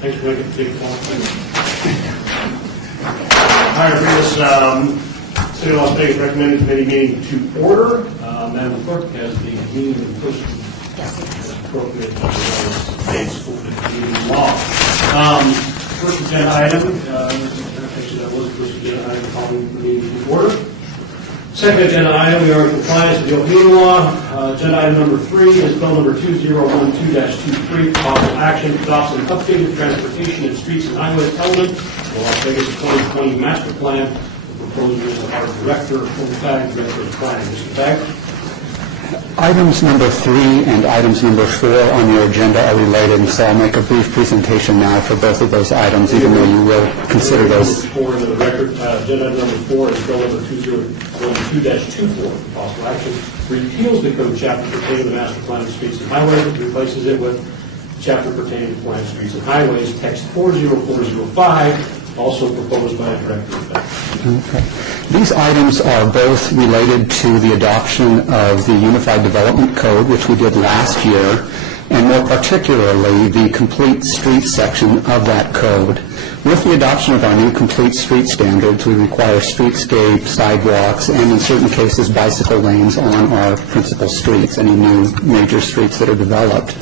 Thanks for making a big phone. All right, bring this City of Las Vegas recommended committee meeting to order. Madam Clerk has the meeting in person. Appropriate state school meeting law. First agenda item, actually that was the first agenda item calling the meeting to order. Second agenda item, we are in compliance with the open meeting law. Agenda item number 3 is bill number 2012-23, possible action adopts an updated transportation and streets and highways element of the Las Vegas 2020 master plan. The proposal is our director, Fag, director of planning. Mr. Fag. Items number 3 and items number 4 on your agenda are related, so I'll make a brief presentation now for both of those items, even though you will consider those. For the record, agenda number 4 is bill number 2012-24, possible action repeals the code chapter pertaining to the master plan of streets and highways and replaces it with chapter pertaining to plan of streets and highways, text 40405. Also proposed by a director of that. Okay. These items are both related to the adoption of the Unified Development Code, which we did last year, and more particularly the complete streets section of that code. With the adoption of our new complete street standards, we require streetscape, sidewalks, and in certain cases bicycle lanes on our principal streets, any new major streets that are developed.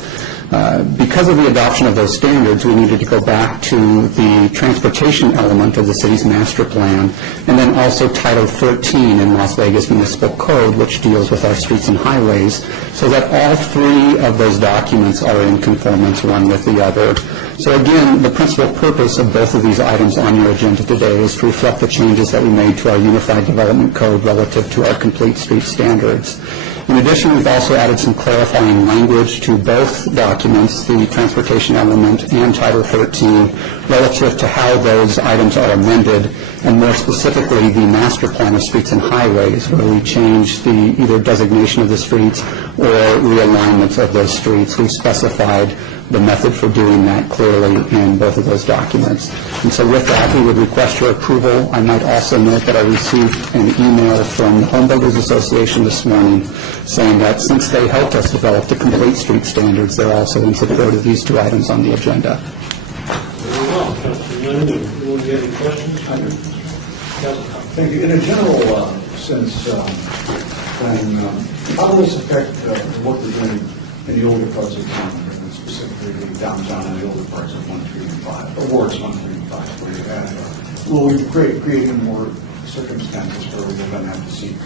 Because of the adoption of those standards, we needed to go back to the transportation element of the city's master plan, and then also Title 13 in Las Vegas Municipal Code, which deals with our streets and highways, so that all 3 of those documents are in conformance one with the other. So again, the principal purpose of both of these items on your agenda today is to reflect the changes that we made to our Unified Development Code relative to our complete street standards. In addition, we've also added some clarifying language to both documents, the transportation element and Title 13, relative to how those items are amended, and more specifically, the master plan of streets and highways, where we change the either designation of the streets or realignments of those streets. We've specified the method for doing that clearly in both of those documents. And so with that, we would request your approval. I might also note that I received an email from the Home Builders Association this morning saying that since they helped us develop the complete street standards, they're also in support of these 2 items on the agenda. Very well. Councilor Leonard, anyone have any questions? Thank you. In a general sense, how will this affect the work we're doing in the older parts of town, and specifically the downtown and the older parts of 1, 3, and 5, or wards 1, 3, and 5, where you have, will we create more circumstances where we're going to have to seek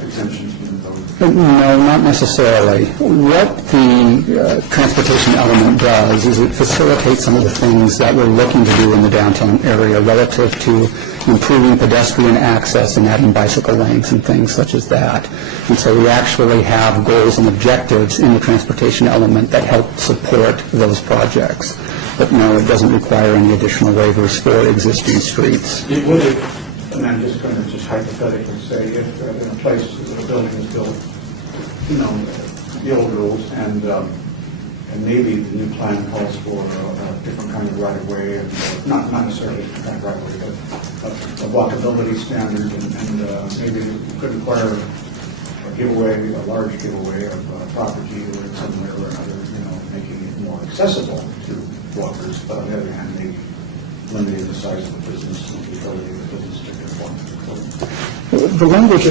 exemptions from those? No, not necessarily. What the transportation element does is it facilitates some of the things that we're looking to do in the downtown area relative to improving pedestrian access and adding bicycle lanes and things such as that. And so we actually have goals and objectives in the transportation element that help support those projects. But no, it doesn't require any additional waivers for existing streets. It would, and I'm just going to hypothetically say if in a place where a building is built, the old rules, and maybe the new plan calls for a different kind of right-of-way, not necessarily a different kind of right-of-way, but a walkability standard, and maybe it could require a giveaway, a large giveaway of property or somewhere or another, making it more accessible to walkers, but on the other hand, maybe limiting the size of the business and the ability of the business to conform. The language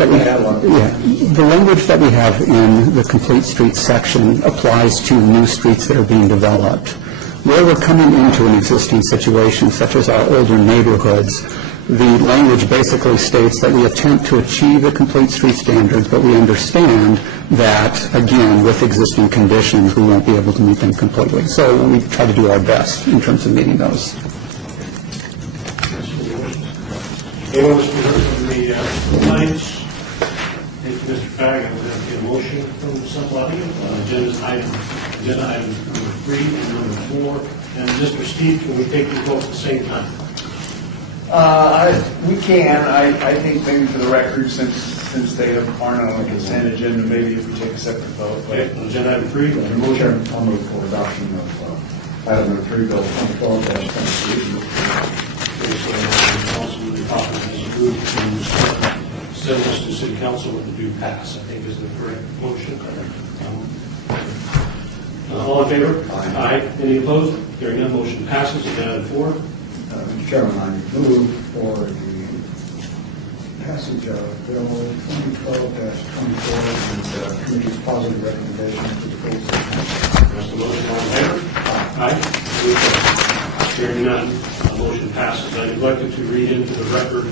that we have in the complete streets section applies to new streets that are being developed. Where we're coming into an existing situation, such as our older neighborhoods, the language basically states that we attempt to achieve the complete street standards, but we understand that, again, with existing conditions, we won't be able to meet them completely. So we try to do our best in terms of meeting those. Anyone wish to hear from the complaints? Thank you, Mr. Fagg. I would have to get a motion from somebody. Agenda items number 3 and number 4. And Mr. Steve, can we take these both at the same time? We can. I think maybe for the record, since they aren't on the consent agenda, maybe if we take a separate vote. Okay. Agenda item 3. Motion I'll move for adoption of item number 3, bill 2012-23. Councilman Hoffman has moved to send this to City Council with the due pass, I think is the correct motion. All in favor? Aye. Any opposed? Hearing none, motion passes. Agenda item 4. Mr. Chairman, I move for the passage of Bill 2012-24 and committee's positive recommendation to the full session. That's the motion. All in favor? Aye. Any opposed? Hearing none, motion passes. I neglected to read into the record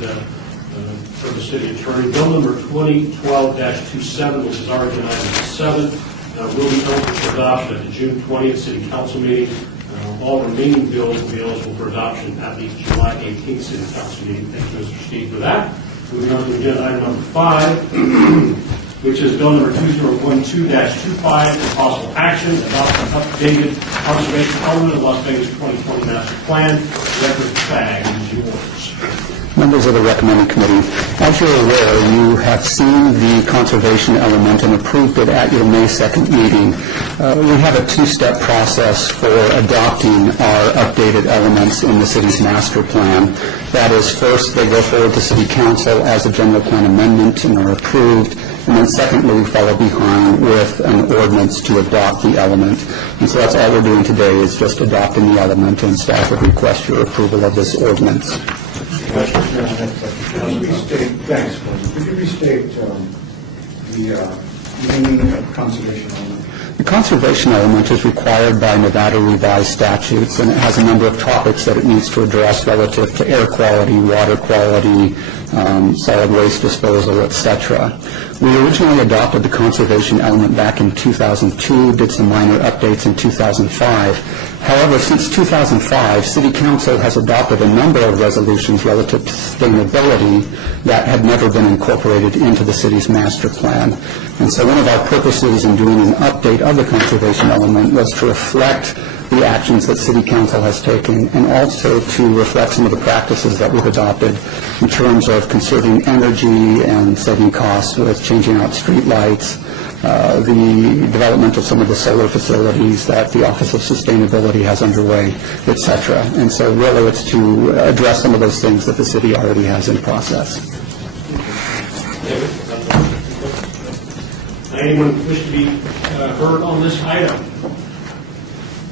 for the city attorney, bill number 2012-27, which is our agenda item 7, will be open for adoption at the June 20th city council meeting. All remaining bills will be eligible for adoption at the July 18th city council meeting. Thank you, Mr. Steve, for that. Moving on to agenda item number 5, which is bill number 2012-25, for possible action, adopt an updated conservation element of Las Vegas 2020 master plan. Record tag is yours. Members of the recommending committee, as you're aware, you have seen the conservation element and approved it at your May 2nd meeting. We have a two-step process for adopting our updated elements in the city's master plan. That is, first, they go forward to city council as a general plan amendment and are approved, and then secondly, we follow behind with an ordinance to adopt the element. And so that's all we're doing today, is just adopting the element, and staff would request your approval of this ordinance. Could you restate, thanks, President. Could you restate the meaning of conservation element? The conservation element is required by Nevada revised statutes, and it has a number of topics that it needs to address relative to air quality, water quality, solid waste disposal, etc. We originally adopted the conservation element back in 2002, did some minor updates in 2005. However, since 2005, City Council has adopted a number of resolutions relative to sustainability that had never been incorporated into the city's master plan. And so one of our purposes in doing an update of the conservation element was to reflect the actions that City Council has taken, and also to reflect some of the practices that we've adopted in terms of conserving energy and saving costs with changing out street lights, the development of some of the solar facilities that the Office of Sustainability has underway, etc. And so really it's to address some of those things that the city already has in process. Anyone wish to be heard on this item?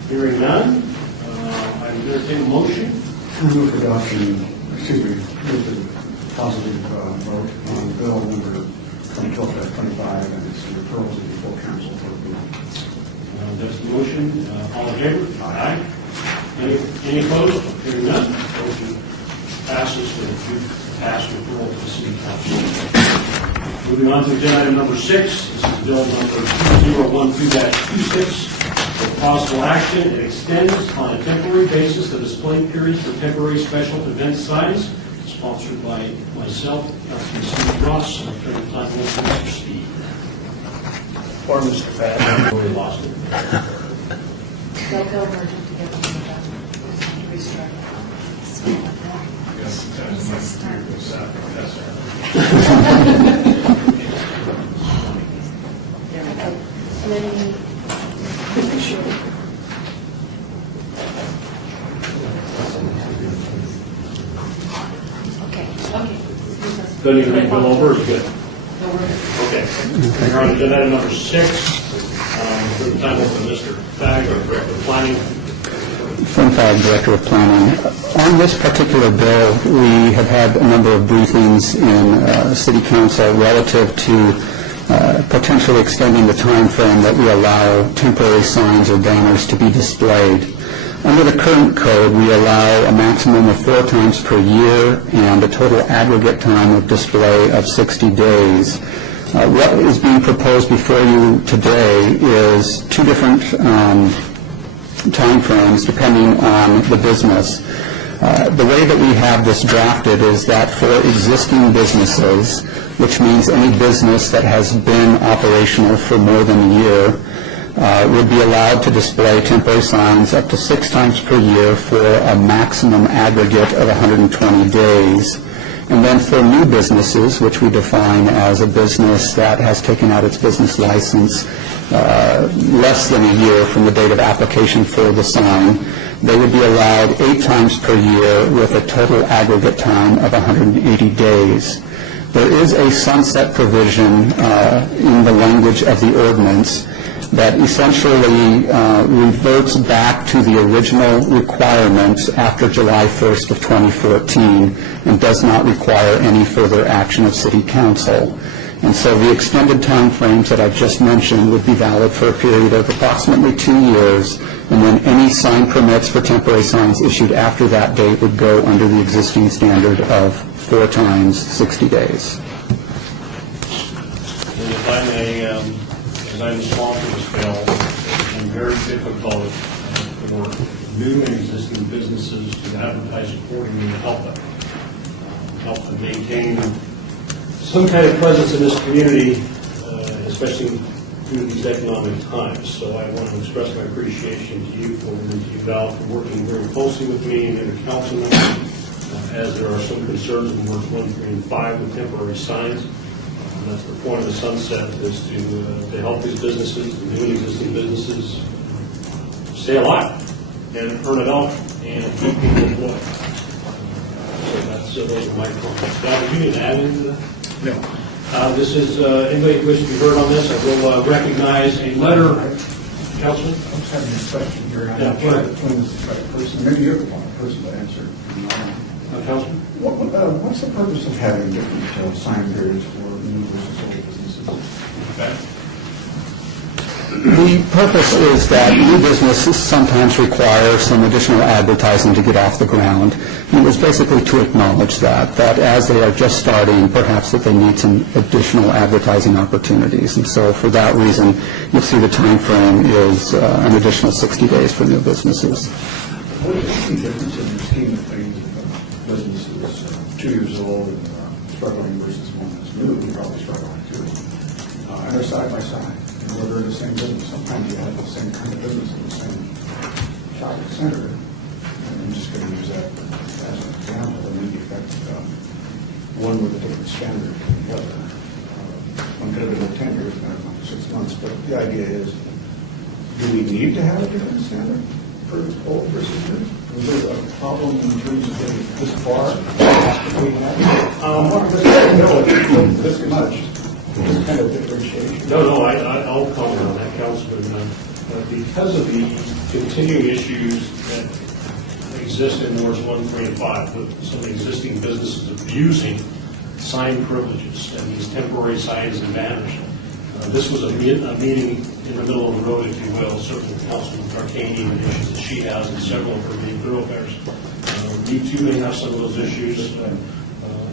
Hearing none, I will entertain a motion. Move adoption, move the positive vote on bill number 2012-25 and its referral to the full council for approval. There's the motion. All in favor? Aye. Any opposed? Hearing none, motion passes with pass referral to the city council. Moving on to agenda item number 6. This is bill number 2012-26. For possible action, it extends on a temporary basis the display periods for temporary special event signs, sponsored by myself, Councilman Steve Ross, and I'll turn the time over to Mr. Steve. Or Mr. Fad. We lost it. They'll go merge it together and restart. Something like that. Okay. And then sure. Okay. Don't need to make them over, it's good. No, we're good. Okay. We're on agenda item number 6. Turn the time over to Mr. Fagg, our Director of Planning. From Fagg, Director of Planning. On this particular bill, we have had a number of briefings in City Council relative to potentially extending the time frame that we allow temporary signs or banners to be displayed. Under the current code, we allow a maximum of 4 times per year and a total aggregate time of display of 60 days. What is being proposed before you today is 2 different time frames depending on the business. The way that we have this drafted is that for existing businesses, which means any business that has been operational for more than a year, would be allowed to display temporary signs up to 6 times per year for a maximum aggregate of 120 days. And then for new businesses, which we define as a business that has taken out its business license less than a year from the date of application for the sign, they would be allowed 8 times per year with a total aggregate time of 180 days. There is a sunset provision in the language of the ordinance that essentially reverts back to the original requirements after July 1st of 2014 and does not require any further action of City Council. And so the extended time frames that I've just mentioned would be valid for a period of approximately 2 years, and then any sign permits for temporary signs issued after that date would go under the existing standard of 4 times 60 days. And if I may, as I'm sponsoring this bill, it's been very difficult for new and existing businesses to advertise accordingly and help them maintain some kind of presence in this community, especially through these economic times. So I want to express my appreciation to you for, and to you, Val, for working very closely with me and the council members, as there are some concerns in wards 1, 3, and 5 with temporary signs. That's the point of the sunset, is to help these businesses, the new and existing businesses, stay alive and earn a dollar and keep people employed. So those are my comments. Val, do you need to add into that? No. This is, anybody who wishes to be heard on this, I will recognize a letter. Councilman? I was having a question here. I'm Yeah, not sure which one is the right person. Maybe you're the one person to answer. Councilman? What's the purpose of having different sign periods for new versus old businesses? Okay. The purpose is that new businesses sometimes require some additional advertising to get off the ground. And it was basically to acknowledge that as they are just starting, perhaps that they need some additional advertising opportunities. And so for that reason, you'll see the time frame is an additional 60 days for new businesses. What is the difference in the scheme of things of businesses 2 years old and struggling versus one that's new and probably struggling too? And they're side by side. Where they're in the same business. Sometimes you have the same kind of business in the same shopping center. And I'm just going to use that as an example. And maybe affect one with a different standard than the other. One could have been 10 years, not 6 months. But the idea is, do we need to have a different standard for old versus new? Is there a problem in terms of getting this far? We have no, this much. This kind of differentiation. No, I'll comment on that, Councilman. Because of the continuing issues that exist in wards 1, 3, and 5, with some existing businesses abusing sign privileges and these temporary signs and banners, this was a meeting in the middle of the road, if you will, certainly with Councilman Tarkanian and issues that she has in several of her main thoroughfares. You too may have some of those issues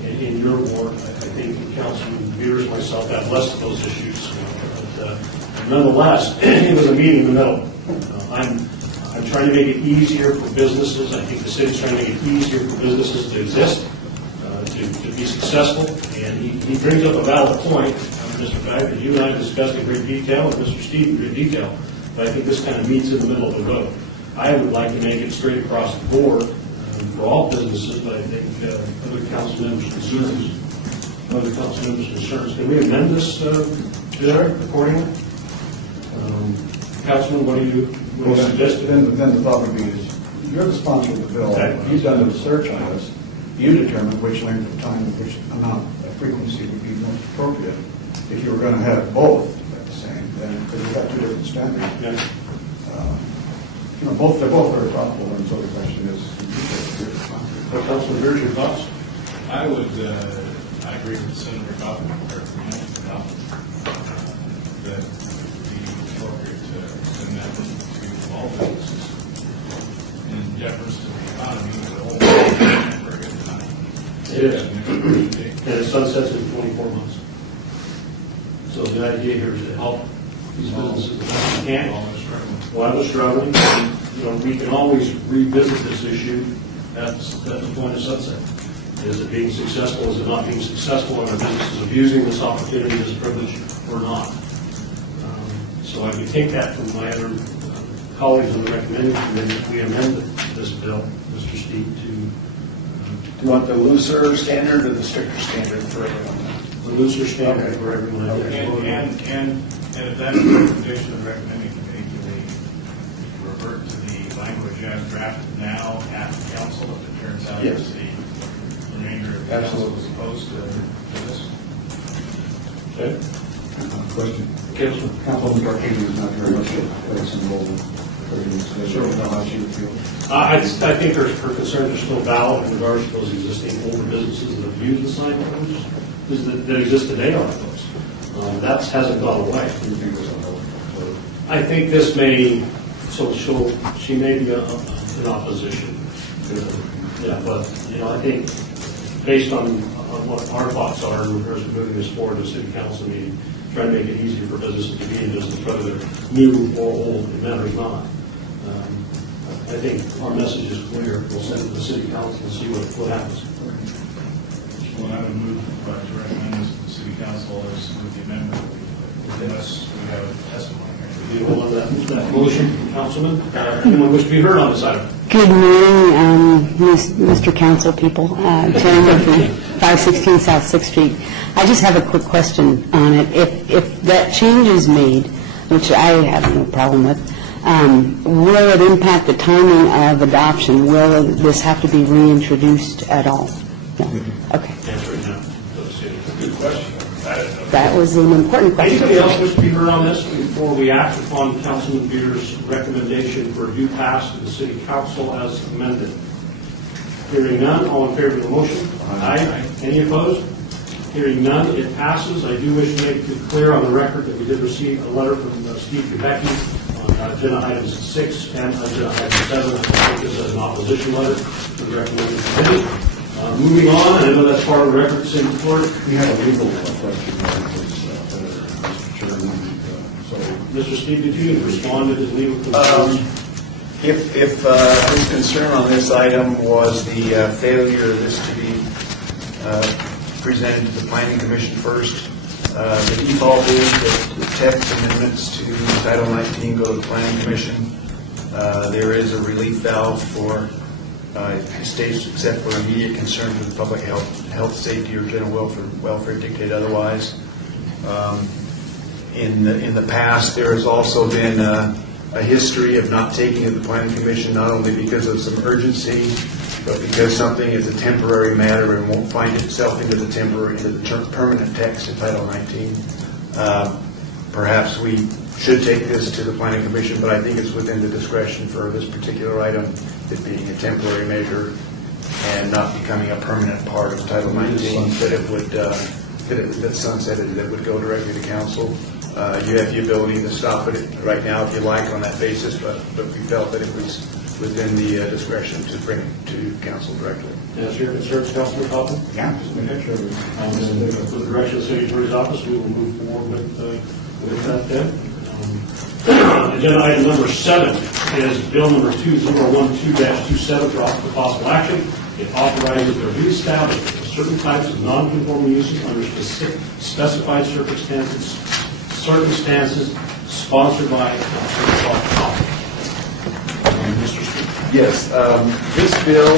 in your ward. I think Councilman Beers and myself have less of those issues. But nonetheless, it was a meeting in the middle. I'm trying to make it easier for businesses. I think the city's trying to make it easier for businesses to exist, to be successful. And he brings up a valid point, Mr. Guy, that you and I discussed in great detail, and Mr. Steve in great detail. But I think this kind of meets in the middle of the road. I would like to make it straight across the board for all businesses, but I think other council members' concerns. Can we amend this, accordingly? Councilman, what do you suggest? Then the thought would be is, you're the sponsor of the bill. Okay. You've done the research on this. You determine which length of time, which amount of frequency would be most appropriate. If you were going to have both at the same, then, because you've got 2 different standards. Yeah. They're both very thoughtful, and so the question is, Councilman Beers, your thoughts? I agree with Senator Goffman, that it would be appropriate to extend that to all businesses in deference to the economy, but only for a good time. It is. And it sunsets in 24 months. So the idea here is to help these businesses that can. While they're struggling, we can always revisit this issue at the point of sunset. Is it being successful? Is it not being successful? Are our businesses abusing this opportunity, this privilege, or not? So I would take that from my other colleagues on the recommending committee. If we amend this bill, Mr. Steve, to Do you want the looser standard or the stricter standard for everyone? the looser standard for everyone. And if that's the recommendation of the recommending committee, do they revert to the language as drafted now at the council if it turns out Yes. that the remainder of the council is opposed to this? Okay. Question. Councilman? Councilwoman Tarkanian is not very much place involved in this. I don't know how she would feel. I think her concerns are still valid in regards to those existing older businesses that have used the sign language that exist today on those. That hasn't gone away. I think this may, so she may be in opposition. Yeah, but, I think based on what our thoughts are in regards to moving this forward to the city council meeting, trying to make it easier for businesses to be in business, whether they're new or old, it matters not. I think our message is clear. We'll send it to the city council and see what happens. Well, I would move to recommend this to the city council as with the amendment, unless we have testimony. You want that motion, Councilman? Anyone wish to be heard on this item? Good morning, Mr. Council people. Terry Murphy, 516 South 6th Street. I just have a quick question on it. If that change is made, which I have no problem with, will it impact the timing of adoption? Will this have to be reintroduced at all? No. Okay. Answer it now. Good question. That was an important question. Anybody else wish to be heard on this before we act upon Councilman Beer's recommendation for due pass to the city council as amended? Hearing none, all in favor of the motion? Aye. Any opposed? Hearing none, it passes. I do wish to make it clear on the record that we did receive a letter from Steve Kubecki on agenda items 6 and agenda item 7. I take this as an opposition letter to the recommended committee. Moving on, I know that's part of the record, City Clerk. We have a legal question, Mr. Chairman. Mr. Steve, did you respond to his legal concerns? If his concern on this item was the failure of this to be presented to the Planning Commission first, the default is that the text amendments to Title 19 go to the Planning Commission. There is a relief valve for states except for immediate concerns with public health, safety, or general welfare dictate otherwise. In the past, there has also been a history of not taking it to the Planning Commission, not only because of some urgency, but because something is a temporary matter and won't find itself into the permanent text in Title 19. Perhaps we should take this to the Planning Commission, but I think it's within the discretion for this particular item, it being a temporary measure and not becoming a permanent part of Title 19, that it would that sunsetted, that would go directly to council. You have the ability to stop it right now if you like on that basis, but we felt that it was within the discretion to bring it to council directly. Answer your concerns, Councilman Copeland? Yeah. With the direction of the City Attorney's Office, we will move forward with that then. Agenda item number 7 is Bill number 2012-27 for offer for possible action. It authorizes the reestablishment of certain types of non-conforming uses under specified circumstances, sponsored by Councilman Copeland. Mr. Speaker. Yes, this bill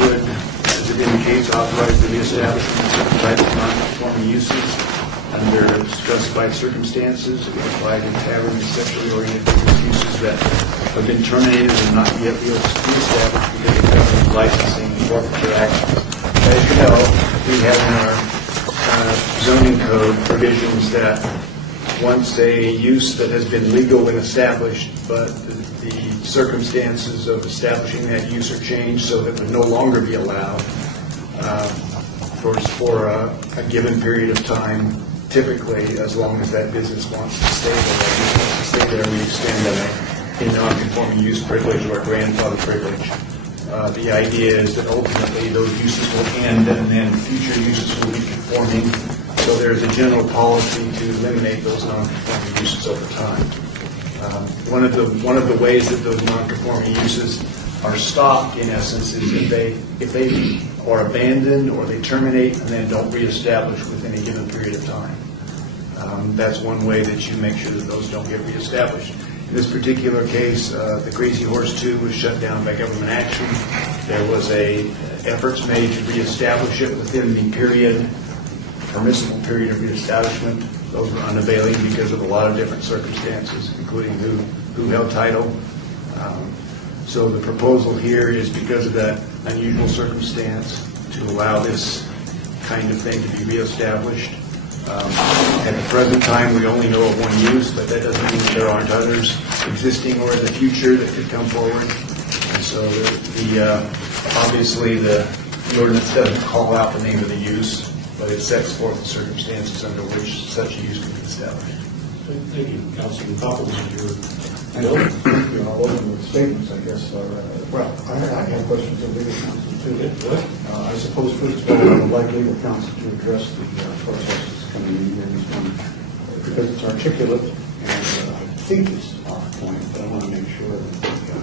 would, as it indicates, authorize the reestablishment of certain types of non-conforming uses under specified circumstances. It would apply to tavern and sexually oriented business uses that have been terminated and not yet reestablished because of government licensing and forfeiture actions. As you know, we have in our zoning code provisions that once a use that has been legal and established, but the circumstances of establishing that use are changed so that it would no longer be allowed for a given period of time, typically as long as that business wants to stay there, we extend a non-conforming use privilege or a grandfather privilege. The idea is that ultimately those uses will end and then future uses will be conforming. So there's a general policy to eliminate those non-conforming uses over time. One of the ways that those non-conforming uses are stopped, in essence, is if they are abandoned or they terminate and then don't reestablish within a given period of time. That's one way that you make sure that those don't get reestablished. In this particular case, the Crazy Horse 2 was shut down by government action. There was efforts made to reestablish it within the permissible period of reestablishment. Those were unavailing because of a lot of different circumstances, including who held title. So the proposal here is because of that unusual circumstance to allow this kind of thing to be reestablished. At the present time, we only know of one use, but that doesn't mean that there aren't others existing or in the future that could come forward. And so obviously the ordinance doesn't call out the name of the use, but it sets forth the circumstances under which such a use can be established. Thank you, Councilman Coppell. And all of the statements, I guess, are, well, I have questions of legal counsel too. I suppose, first of all, I would like legal counsel to address the process coming in here in this one, because it's articulate and I think it's off point, but I want to make sure that,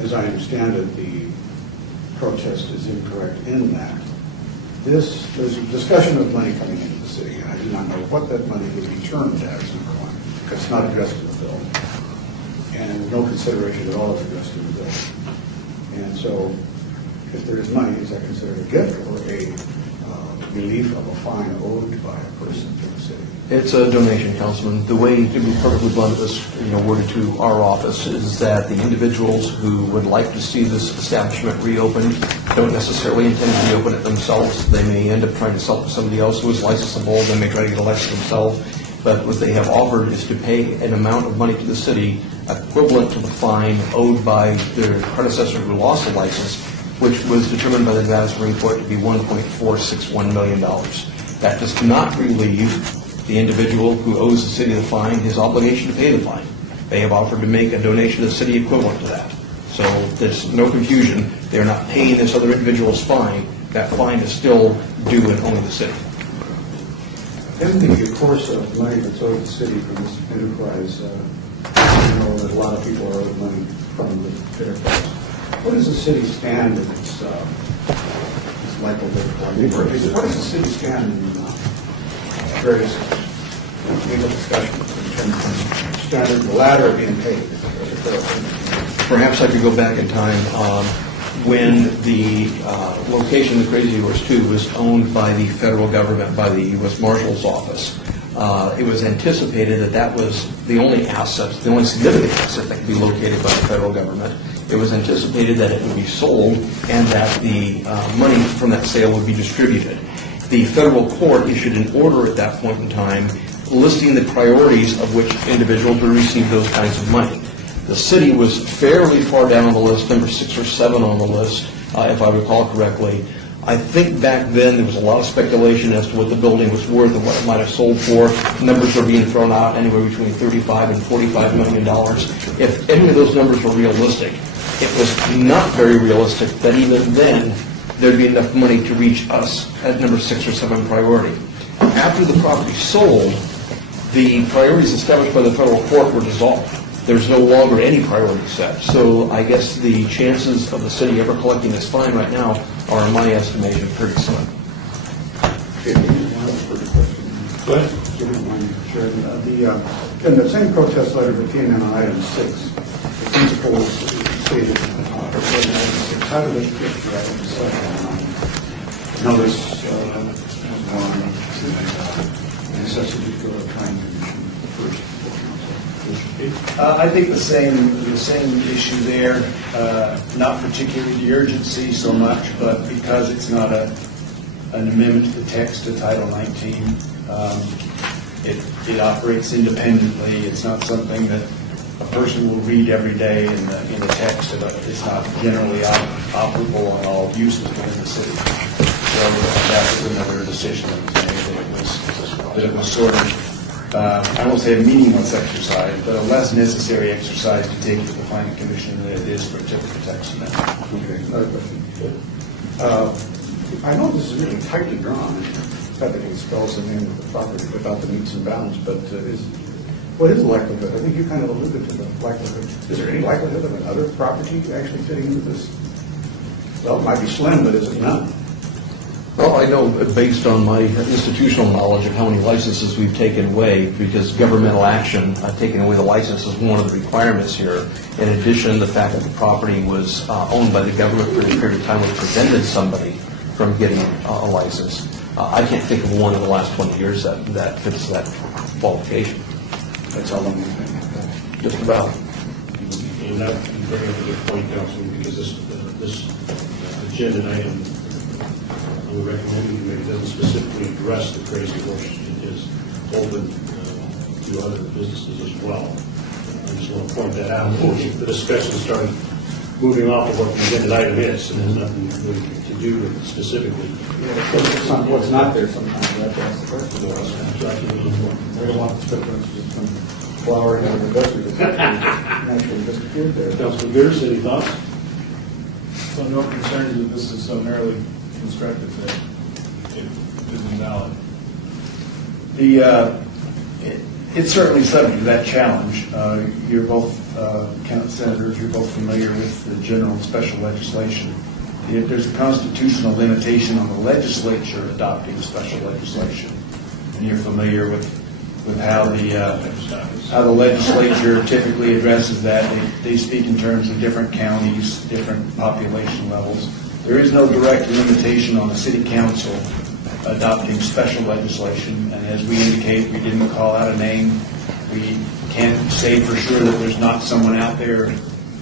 as I understand it, the protest is incorrect in that. There's a discussion of money coming into the city, and I do not know what that money would be termed as in coin, because it's not addressed in the bill. And no consideration at all is addressed in the bill. And so, if there is money, is that considered a gift or a relief of a fine owed by a person to the city? It's a donation, Councilman. The way, to be perfectly blunt, this worded to our office is that the individuals who would like to see this establishment reopened don't necessarily intend to reopen it themselves. They may end up trying to sell it to somebody else who is licensable. They may try to get a license themselves. But what they have offered is to pay an amount of money to the city equivalent to the fine owed by their predecessor who lost the license, which was determined by the Nevada Supreme Court to be $1.461 million. That does not relieve the individual who owes the city the fine his obligation to pay the fine. They have offered to make a donation to the city equivalent to that. So there's no confusion. They're not paying this other individual's fine. That fine is still due and only the city. In the course of money that's owed the city from this enterprise, you know that a lot of people are owed money from the enterprise. What does the city stand in its likelihood? What does the city stand in various legal discussions in terms of standard, the ladder being paid? Perhaps I could go back in time when the location of the Crazy Horse 2 was owned by the federal government, by the U.S. Marshal's Office. It was anticipated that that was the only asset, the only significant asset that could be located by the federal government. It was anticipated that it would be sold and that the money from that sale would be distributed. The federal court issued an order at that point in time listing the priorities of which individuals would receive those kinds of money. The city was fairly far down on the list, number 6 or 7 on the list, if I recall correctly. I think back then there was a lot of speculation as to what the building was worth and what it might have sold for. Numbers were being thrown out anywhere between $35 and $45 million. If any of those numbers were realistic, it was not very realistic that even then there'd be enough money to reach us at number 6 or 7 priority. After the property sold, the priorities established by the federal court were dissolved. There's no longer any priority set. So I guess the chances of the city ever collecting this fine right now are, in my estimation, pretty slim. Go ahead. In the same protest letter that came in on item 6, the principles stated, how do they fit the item 7? Notice necessity for a time commission first. I think the same issue there, not particularly the urgency so much, but because it's not an amendment to the text of Title 19, it operates independently. It's not something that a person will read every day in the text. It's not generally operable on all uses within the city. So that was another decision that was made, that it was sort of, I won't say a meaningless exercise, but a less necessary exercise to take to the planning commission than it is for a typical text amendment. Okay, another question. I know this is really tightly drawn. Technically spells the name of the property without the meets and bounds, but what is the likelihood? I think you kind of alluded to the likelihood. Is there any likelihood of another property actually fitting into this? Well, it might be slim, but is it none? Well, I know based on my institutional knowledge of how many licenses we've taken away, because governmental action, taking away the license is one of the requirements here. In addition, the fact that the property was owned by the government for a period of time which prevented somebody from getting a license. I can't think of one in the last 20 years that fits that qualification. That's how long you've been. Just about. And that you bring up a good point, Councilman, because this agenda item we recommend it, maybe doesn't specifically address the Crazy Horse. It is open to other businesses as well. I just want to point that out. The discussion started moving off of what the agenda item is, and has nothing really to do with it specifically. It's not what's not there sometimes, we have to ask the question. We don't want to put, for instance, some flower out of the desert that's naturally just appeared there. Councilman Beers, any thoughts? So no concerns that this is so narrowly constructed that it isn't valid? It's certainly subject to that challenge. You're both, senators, you're both familiar with the general and special legislation. There's a constitutional limitation on the legislature adopting special legislation. And you're familiar with how the legislature typically addresses that. They speak in terms of different counties, different population levels. There is no direct limitation on the city council adopting special legislation, and as we indicate, we didn't call out a name. We can't say for sure that there's not someone out there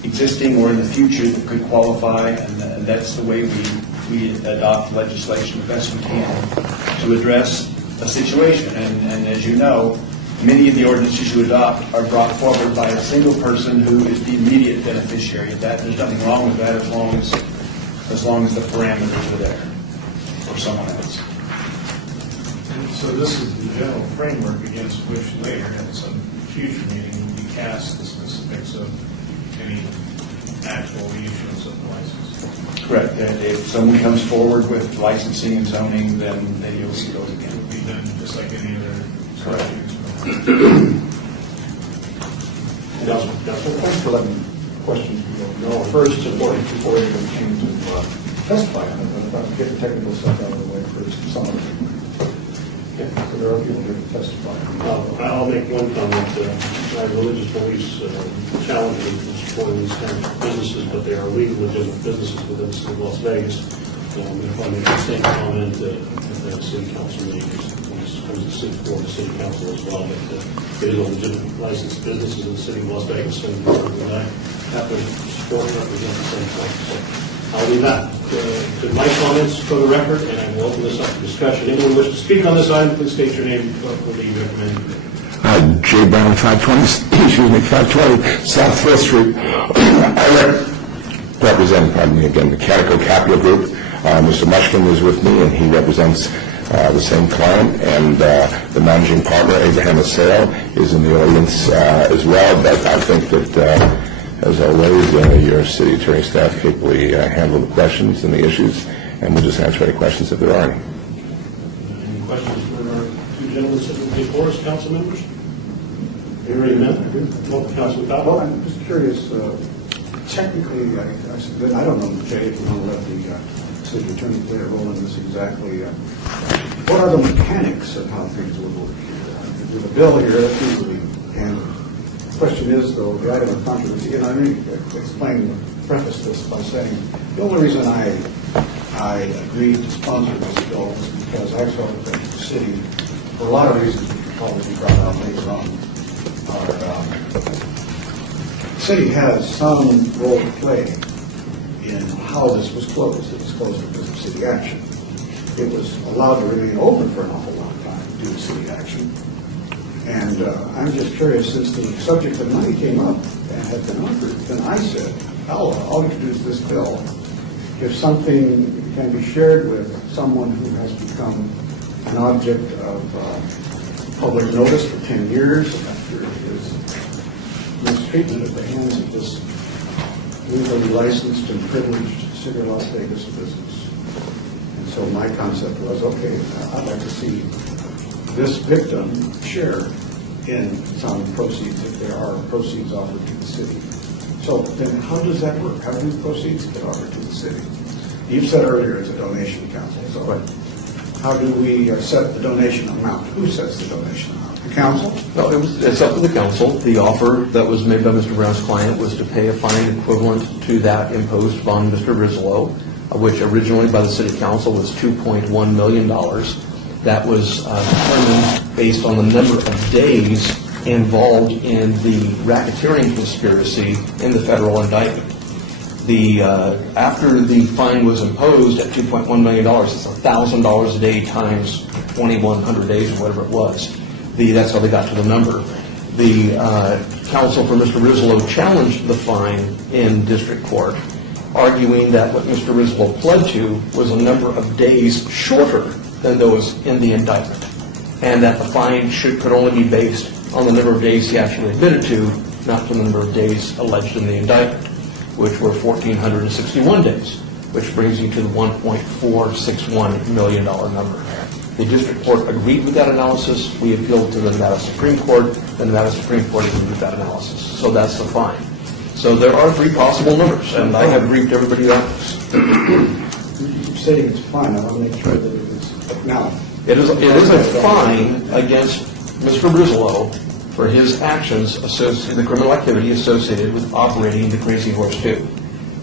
existing or in the future that could qualify, and that's the way we adopt legislation the best we can to address a situation. And as you know, many of the ordinances you adopt are brought forward by a single person who is the immediate beneficiary of that. There's nothing wrong with that as long as the parameters are there for someone else. So this is the general framework against which later in some future meeting we cast the specifics of any actual reissuance of the license. Correct. And if someone comes forward with licensing and zoning, then you'll see those again. It would be done just like any other. Correct. Thanks for letting questions be no first before we even came to testify on it, but if I could get the technical stuff out of the way first, some of it. So there are people here to testify. I'll make one comment. My religious beliefs challenge me from supporting these kinds of businesses, but they are legal, legitimate businesses within the city of Las Vegas. If I make the same comment at the city council meeting, this comes to sit for the city council as well, but it is a legitimate licensed businesses in the city of Las Vegas, and I have to support and represent the same point. So I'll leave that to my comments for the record, and I will open this up for discussion. Anyone wish to speak on this item, please state your name for the recommended. Jay Brown, 520 South 4th Street. I represent, the Catico Capital Group. Mr. Mushkin is with me, and he represents the same client, and the managing partner, Abraham Assail, is in the audience as well. But I think that, as always, your city attorney staff capably handle the questions and the issues, and we'll just answer any questions if there are any. Any questions for our two gentlemen sitting before us, council members? Hearing none. Councilman Cobb? Well, I'm just curious, technically, I don't know, Jay, if you want to let the city attorney play a role in this exactly. What are the mechanics of how things would work here? There's a bill here that's usually handled. The question is, though, the item of controversy, and I preface this by saying the only reason I agreed to sponsor this bill was because I felt that the city, for a lot of reasons which will probably be brought out later on, the city has some role to play in how this was closed. It was closed because of city action. It was allowed to remain open for an awful long time due to city action. And I'm just curious, since the subject of money came up and had been offered, then I said, I'll introduce this bill. If something can be shared with someone who has become an object of public notice for 10 years after his mistreatment at the hands of this legally licensed and privileged city of Las Vegas business. And so my concept was, okay, I'd like to see this victim share in some proceeds if there are proceeds offered to the city. So then how does that work? How do these proceeds get offered to the city? You've said earlier it's a donation council. So how do we set the donation amount? Who sets the donation amount? The council? No, it's up to the council. The offer that was made by Mr. Brown's client was to pay a fine equivalent to that imposed on Mr. Rizzo, which originally by the city council was $2.1 million. That was determined based on the number of days involved in the racketeering conspiracy in the federal indictment. After the fine was imposed at $2.1 million, it's $1,000 a day times 2,100 days or whatever it was. That's how they got to the number. The counsel for Mr. Rislow challenged the fine in district court, arguing that what Mr. Rislow pled to was a number of days shorter than those in the indictment, and that the fine could only be based on the number of days he actually admitted to, not the number of days alleged in the indictment, which were 1,461 days, which brings you to the $1.461 million number. The district court agreed with that analysis. We appealed to the Nevada Supreme Court. The Nevada Supreme Court agreed with that analysis. So that's the fine. So there are three possible numbers, and I have briefed everybody on this. You keep saying it's fine, I want to make sure that it's, now, It is a fine against Mr. Rislow for his actions, the criminal activity associated with operating the Crazy Horse 2.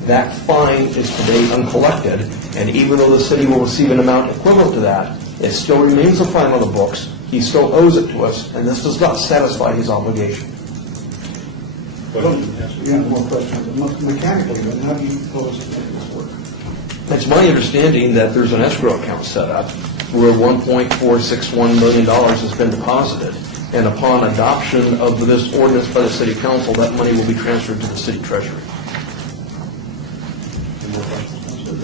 That fine is today uncollected, and even though the city will receive an amount equivalent to that, it still remains a fine on the books. He still owes it to us, and this does not satisfy his obligation. yeah, more questions. Mechanically, then how do you propose to make this work? It's my understanding that there's an escrow account set up where $1.461 million has been deposited, and upon adoption of this ordinance by the city council, that money will be transferred to the city treasury.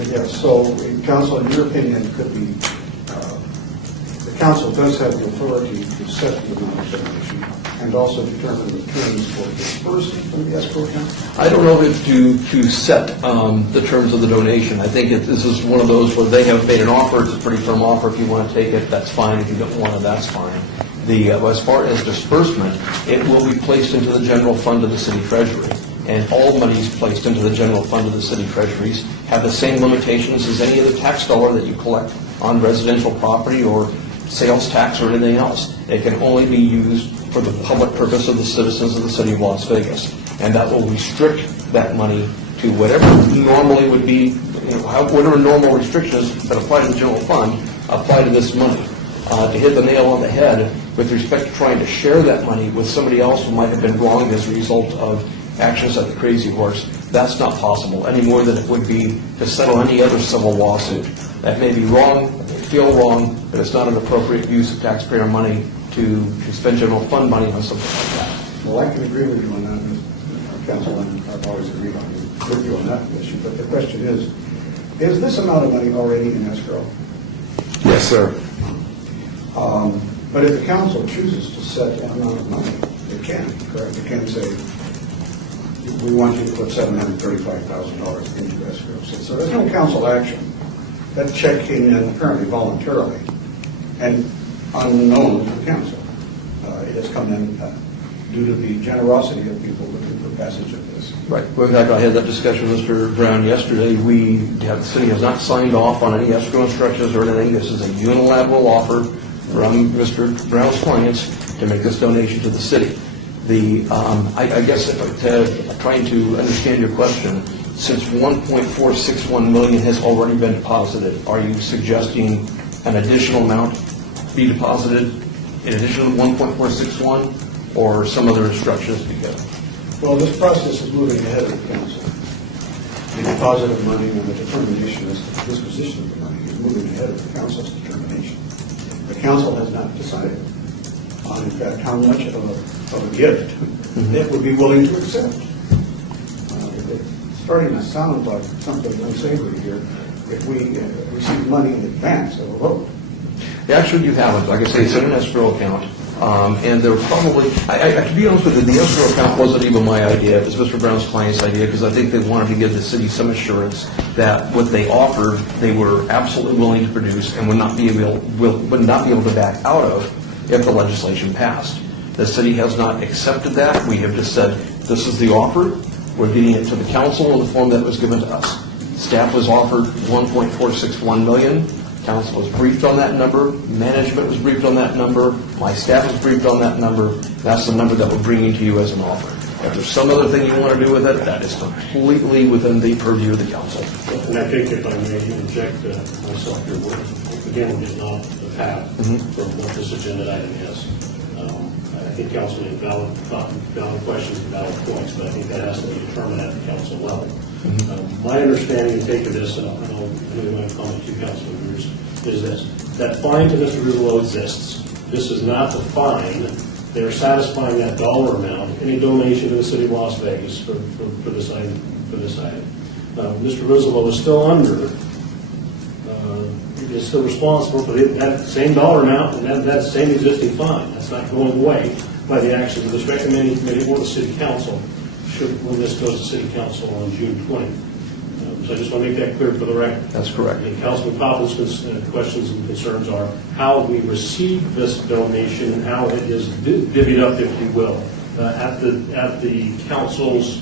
Yes, so, council, in your opinion, could be, the council does have the authority to set the amount of donation and also determine the terms for disbursement from the escrow account? I don't know if to set the terms of the donation. I think this is one of those where they have made an offer. It's a pretty firm offer. If you want to take it, that's fine. If you don't want it, that's fine. As far as disbursement, it will be placed into the general fund of the city treasury. And all monies placed into the general fund of the city treasuries have the same limitations as any other tax dollar that you collect on residential property or sales tax or anything else. It can only be used for the public purpose of the citizens of the city of Las Vegas. And that will restrict that money to whatever normally would be, whatever normal restrictions that apply to the general fund apply to this money. To hit the nail on the head with respect to trying to share that money with somebody else who might have been wronged as a result of actions at the Crazy Horse, that's not possible any more than it would be to settle any other civil lawsuit. That may be wrong, may feel wrong, but it's not an appropriate use of taxpayer money to spend general fund money on something like that. Well, I can agree with you on that, Mr. Council, and I've always agreed with you on that issue, but the question is this amount of money already in escrow? Yes, sir. But if the council chooses to set an amount of money, it can, correct? It can say, we want you to put $735,000 into escrow. So there's no council action. That check came in apparently voluntarily and unknown to the council. It has come in due to the generosity of people looking for passage of this. Right. Well, in fact, I had that discussion with Mr. Brown yesterday. The city has not signed off on any escrow instructions or anything. This is a unilateral offer from Mr. Brown's clients to make this donation to the city. I guess if I'm trying to understand your question, since $1.461 million has already been deposited, are you suggesting an additional amount be deposited in addition to 1.461, or some other instructions be given? Well, this process is moving ahead of the council. The deposit of money and the determination as to the disposition of the money is moving ahead of the council's determination. The council has not decided on, in fact, how much of a gift it would be willing to accept. It's starting to sound like something unsavory here if we receive money in advance of a vote. Actually, you haven't. Like I say, it's in an escrow account. And they're probably, to be honest with you, the escrow account wasn't even my idea. It was Mr. Brown's client's idea, because I think they wanted to give the city some assurance that what they offered, they were absolutely willing to produce and would not be able to back out of if the legislation passed. The city has not accepted that. We have just said, this is the offer. We're getting it to the council in the form that was given to us. Staff was offered $1.461 million. Council was briefed on that number. Management was briefed on that number. My staff was briefed on that number. That's the number that we're bringing to you as an offer. If there's some other thing you want to do with it, that is completely within the purview of the council. And I think, if I may interject myself here, again, we're just not the path from what this agenda item is. I think council made valid questions and valid points, but I think that has to be determined at the council level. My understanding and take of this, and I know you might comment to council members, is this: that fine to Mr. Ruzzolo exists. This is not the fine. They are satisfying that dollar amount, any donation to the city of Las Vegas for this item. Mr. Ruzzolo is still under, is still responsible for that same dollar amount and that same existing fine. That's not going away by the actions of this recommending committee or the city council when this goes to city council on June 20th. So I just want to make that clear for the record. That's correct. And Councilman Coppel's questions and concerns are how we receive this donation and how it is divvied up, if you will, at the council's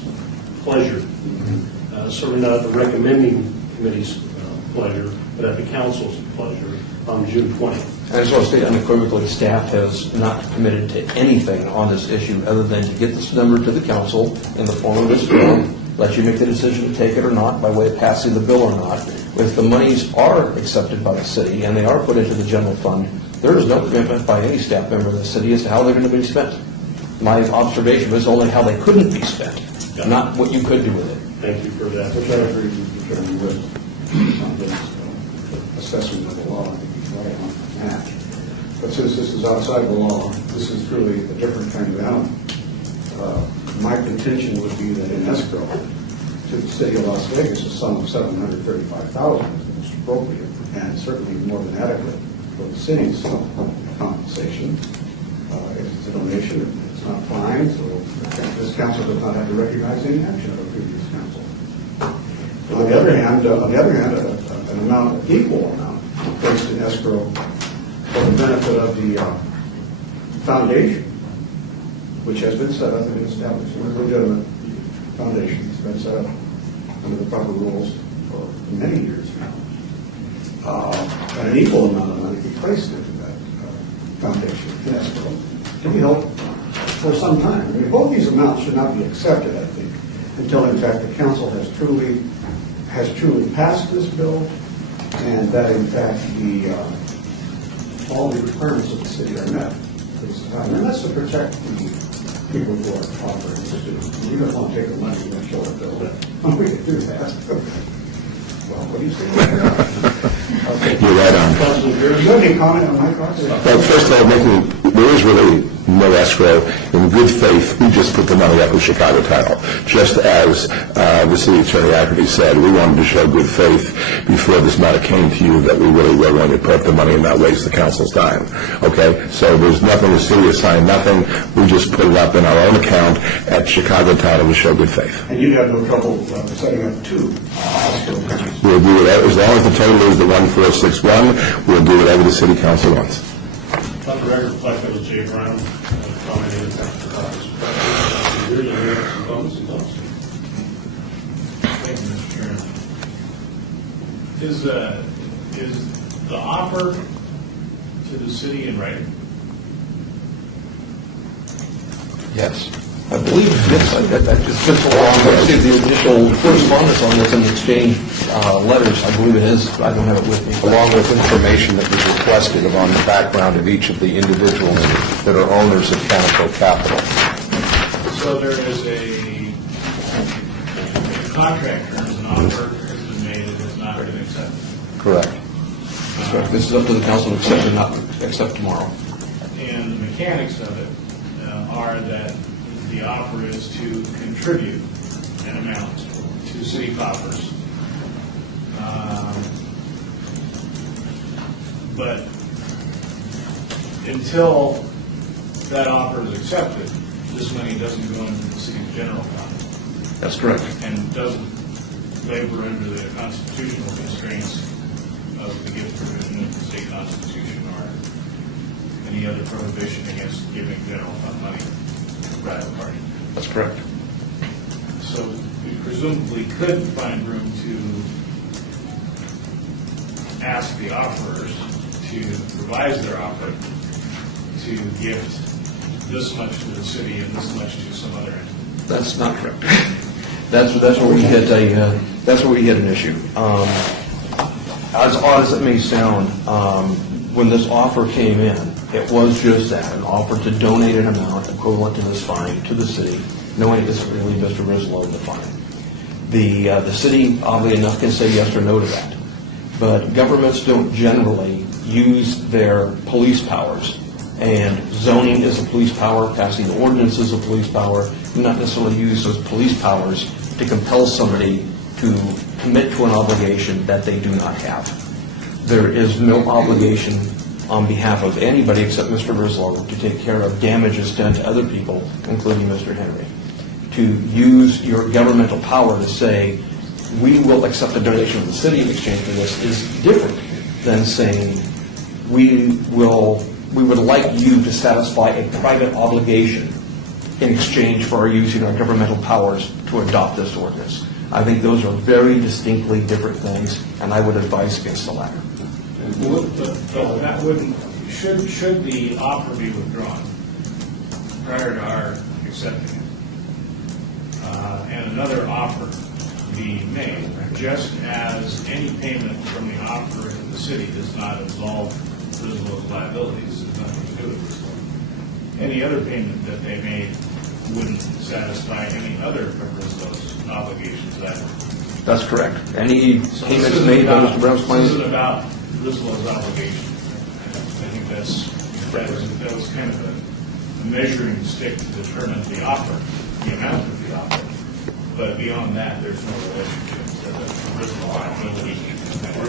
pleasure. Certainly not at the recommending committee's pleasure, but at the council's pleasure on June 20th. I just want to state unequivocally, staff has not committed to anything on this issue other than to get this number to the council in the form of this bill, let you make the decision to take it or not by way of passing the bill or not. If the monies are accepted by the city and they are put into the general fund, there is no commitment by any staff member of the city as to how they're going to be spent. My observation was only how they couldn't be spent, not what you could do with it. Thank you for that. Which I agree with Mr. Chairman with on this assessment of the law. I think he's right on that. But since this is outside the law, this is really a different kind of animal. My contention would be that in escrow to the city of Las Vegas, a sum of $735,000 is appropriate and certainly more than adequate for the city's compensation. It's a donation, it's not fine, so this council does not have to recognize any action of a previous council. On the other hand, an amount, an equal amount, placed in escrow for the benefit of the foundation, which has been set up and established, a legitimate foundation. It's been set up under the proper rules for many years now. And an equal amount of money be placed into that foundation in escrow to be held for some time. I mean, both these amounts should not be accepted, I think, until in fact the council has truly passed this bill, and that in fact all the requirements of the city are met. And that's to protect the people who are offering this to. We don't want to take the money and show it bill. We can do that. Well, what do you say? You're right on. Councilman Pierce? Do you have any comment on my part? Well, first of all, there is really no escrow. In good faith, we just put the money up with Chicago Title. Just as the city attorney accurately said, we wanted to show good faith before this matter came to you that we really were going to put up the money and not waste the council's time. Okay? So there's nothing, the city assigned nothing. We just put it up in our own account at Chicago Title to show good faith. And you have no trouble setting up two escrow accounts? We'll do it, as long as the total is the 1461, we'll do whatever the city council wants. Let the record reflect that was Jay Brown, commenting on Councilor Coppel's question. Really, we have some comments and thoughts. Thank you, Mr. Chairman. Is the offer to the city in writing? Yes. I believe, yes, it's been so long, I received the initial correspondence on this and exchange letters. I believe it is. I don't have it with me. Along with information that was requested on the background of each of the individuals that are owners of Canaco Capital. So there is a contract terms, an offer has been made and has not been accepted. Correct. This is up to the council to accept or not accept tomorrow. And the mechanics of it are that the offer is to contribute an amount to city coffers. But until that offer is accepted, this money doesn't go into the city's general fund That's correct. and doesn't labor under the constitutional constraints of the gift provision of the state constitution or any other prohibition against giving general fund money to a private party. That's correct. So we presumably could find room to ask the offerers to revise their offer to gift this much to the city and this much to some other entity. That's not correct. That's where we hit an issue. As odd as it may sound, when this offer came in, it was just that, an offer to donate an amount equivalent to this fine to the city, knowing it's really Mr. Ruzzolo the fine. The city, oddly enough, can say yes or no to that. But governments don't generally use their police powers. And zoning is a police power, passing ordinance is a police power. Do not necessarily use those police powers to compel somebody to commit to an obligation that they do not have. There is no obligation on behalf of anybody except Mr. Grislow to take care of damages done to other people, including Mr. Henry. To use your governmental power to say, we will accept a donation from the city in exchange for this is different than saying, we would like you to satisfy a private obligation in exchange for our using our governmental powers to adopt this ordinance. I think those are very distinctly different things, and I would advise against the latter. So that wouldn't, should the offer be withdrawn prior to our accepting it, and another offer be made, just as any payment from the offer in the city does not absolve Grislow's liabilities, there's nothing to do with Grislow. Any other payment that they made wouldn't satisfy any other of Grislow's obligations. That's correct. Any payments made by Mr. Brown's This claims? isn't about Grislow's obligation. I think that was kind of a measuring stick to determine the offer, the amount of the offer. But beyond that, there's no relationship to the Grislow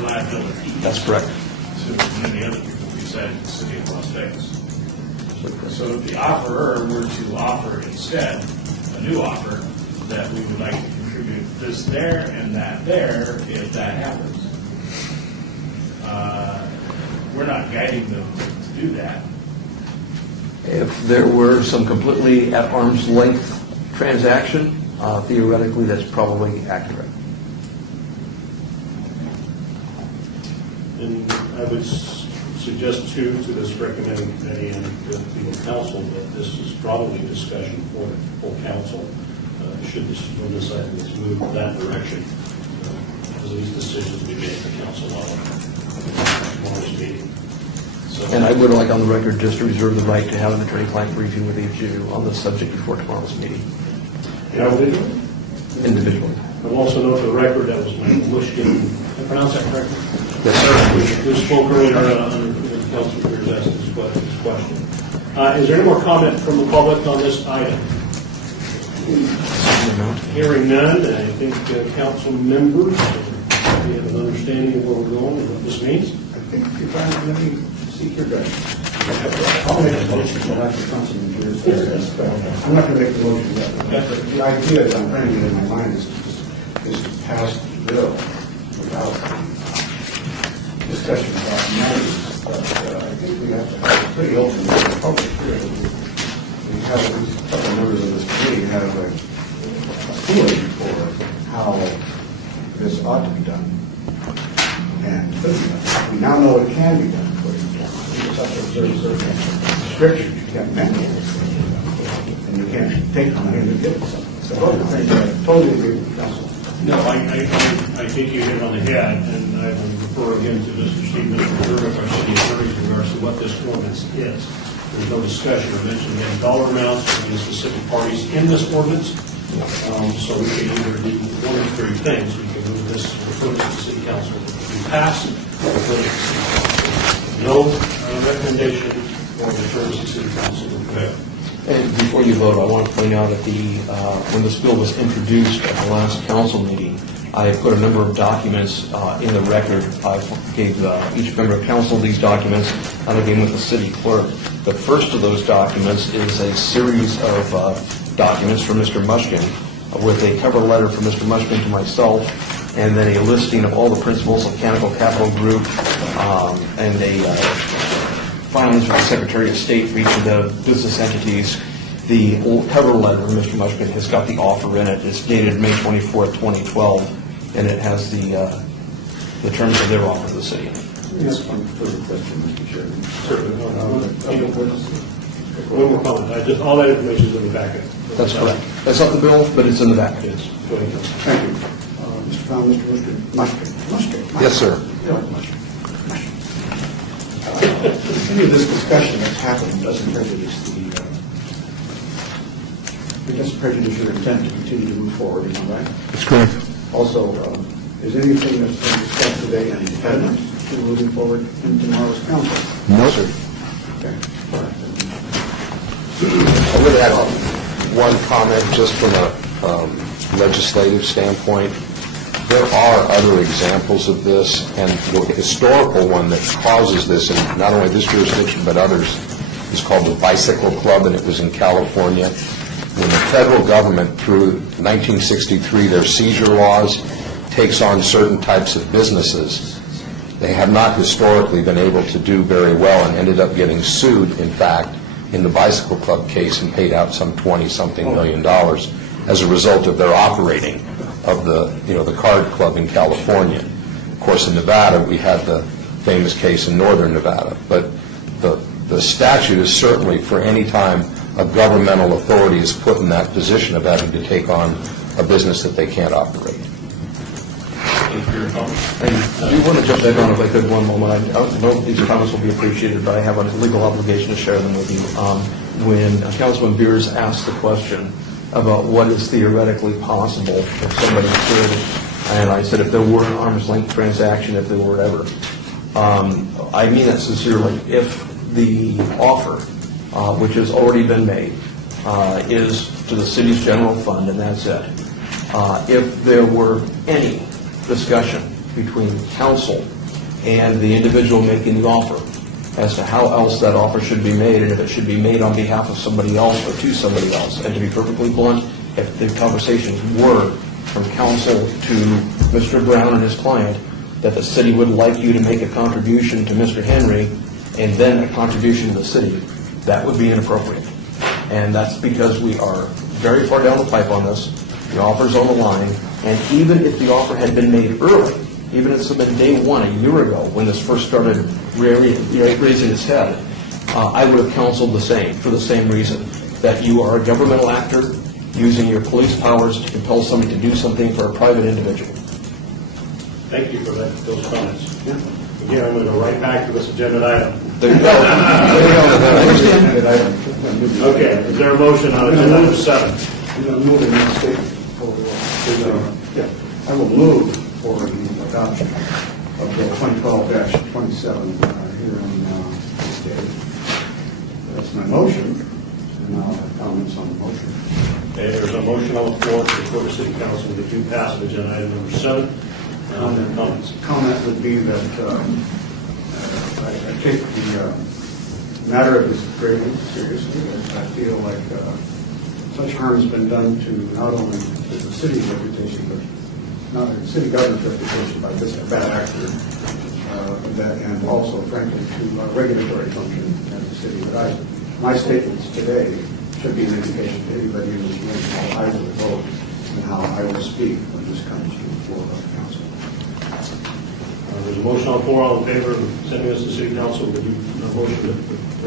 liability. That's correct. To many other people besides the city of Las Vegas. So if the offerer were to offer instead a new offer that we would like to contribute this there and that there, if that happens, we're not guiding them to do that. If there were some completely at arm's length transaction, theoretically, that's probably accurate. And I would suggest too, to this recommending committee and to the legal counsel, that this is probably a discussion for the full council, should when this item is moved in that direction, because these decisions we make the council on tomorrow's meeting. So, And I would like on the record just to reserve the right to have an attorney-client briefing with each of you on this subject before tomorrow's meeting, individually. I'll also note for the record that was Michael Mushkin. Did I pronounce that correctly? Yes, sir. Who spoke earlier on the council members asked this question. Is there any more comment from the public on this item? Hearing none, I think council members, we have an understanding of where we're going and what this means. I think if I'm let me seek your guidance. I'll make a motion to have the councilman here. I'm not going to make the motion yet. The idea that I'm framing in my mind is to pass the bill without discussion about matters. But I think we have to have a pretty open public hearing. We have at least a couple members of this committee have a feeling for how this ought to be done. And we now know it can be done. You just have to observe certain restrictions. You can't mandate it. And you can't take money and give it something. So I totally agree with the council. No, I think you hit it on the head, and I will refer again to Mr. Steve Miller, if I should be attorney in regards to what this ordinance is. There's no discussion or mention of any dollar amounts or any specific parties in this ordinance. So we can either do one of three things. We can move this, refer this to the city council to be passed, or refer it to the city council. No recommendation or refer to the city council to prevail. And before you vote, I want to point out that when this bill was introduced at the last council meeting, I put a number of documents in the record. I gave each member of council these documents, and I gave them with the city clerk. The first of those documents is a series of documents from Mr. Mushkin, with a cover letter from Mr. Mushkin to myself, and then a listing of all the principals of Canticle Capital Group, and a filings with the Secretary of State for each of the business entities. The old cover letter from Mr. Mushkin has got the offer in it. It's dated May 24th, 2012, and it has the terms of their offer to the city. Yes, one further question, Mr. Chairman. Certainly. One more comment. All that information is in the packet. That's correct. That's not the bill, but it's in the back. It's Thank you. Mr. Brown, Mr. Mushkin. Yes, sir. Any of this discussion that's happened doesn't prejudice it doesn't prejudice your intent to continue to move forward, is that right? That's correct. Also, is anything that's been discussed today an impediment to moving forward in tomorrow's council? No, sir. Okay. I would add one comment just from a legislative standpoint. There are other examples of this, and the historical one that causes this, in not only this jurisdiction but others, is called the Bicycle Club, and it was in California. When the federal government, through 1963, their seizure laws, takes on certain types of businesses, they have not historically been able to do very well and ended up getting sued, in fact, in the Bicycle Club case and paid out some $20-something million as a result of their operating of the card club in California. Of course, in Nevada, we had the famous case in northern Nevada. But the statute is certainly for any time a governmental authority is put in that position of having to take on a business that they can't operate. I do want to jump back on, if I could, one moment. I know these comments will be appreciated, but I have a legal obligation to share them with you. When Councilman Beers asked the question about what is theoretically possible if somebody could, and I said if there were an arm's length transaction, if there were whatever, I mean that sincerely. If the offer, which has already been made, is to the city's general fund, and that's it, if there were any discussion between council and the individual making the offer as to how else that offer should be made, and if it should be made on behalf of somebody else or to somebody else. And to be perfectly blunt, if the conversations were from council to Mr. Brown and his client, that the city would like you to make a contribution to Mr. Henry and then a contribution to the city, that would be inappropriate. And that's because we are very far down the pipe on this. The offer's on the line. And even if the offer had been made early, even if it's been day one a year ago when this first started raising its head, I would have counseled the same, for the same reason, that you are a governmental actor using your police powers to compel somebody to do something for a private individual. Thank you for those comments. Again, I'm going to go right back to this agenda item. There you go. I understand. Okay, is there a motion on agenda item 7? I will move for the adoption of Bill 2012-27 here on this day. That's my motion, and I'll have comments on the motion. Okay, there's a motion on the floor to the Florida City Council that you pass agenda item number 7. Comments. Comment would be that I take the matter of this very seriously. I feel like such harm has been done to not only the city's reputation, but not the city government's reputation by this bad actor, and also, frankly, to regulatory function in the city. But my statements today should be an indication to anybody in this room how I will vote and how I will speak when this comes to the floor of the council. There's a motion on the floor. All in favor of sending this to City Council, would you motion the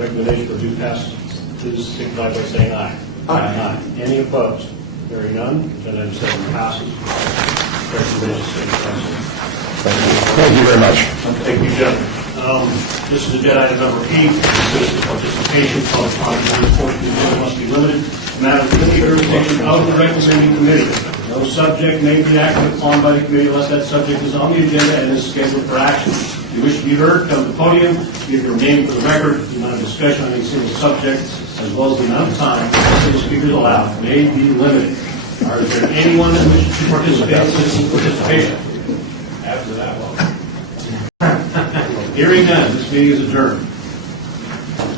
recommendation for due pass, please signify by saying aye. Aye. Any opposed? Hearing none, agenda item 7 passes. Recommendation to City Council. Thank you very much. Thank you, gentlemen. This is agenda item number 8. Citizen participation. Public comment on this portion of the agenda must be limited. Matter of the jurisdiction of the recommending committee. No subject may be acted upon by the committee unless that subject is on the agenda and is scheduled for action. If you wish to be heard, come to the podium, give your name for the record. The amount of discussion on any single subject, as well as the amount of time the speakers allowed, may be limited. Is there anyone that wishes to participate in citizen participation? After that one. Hearing none, this meeting is adjourned.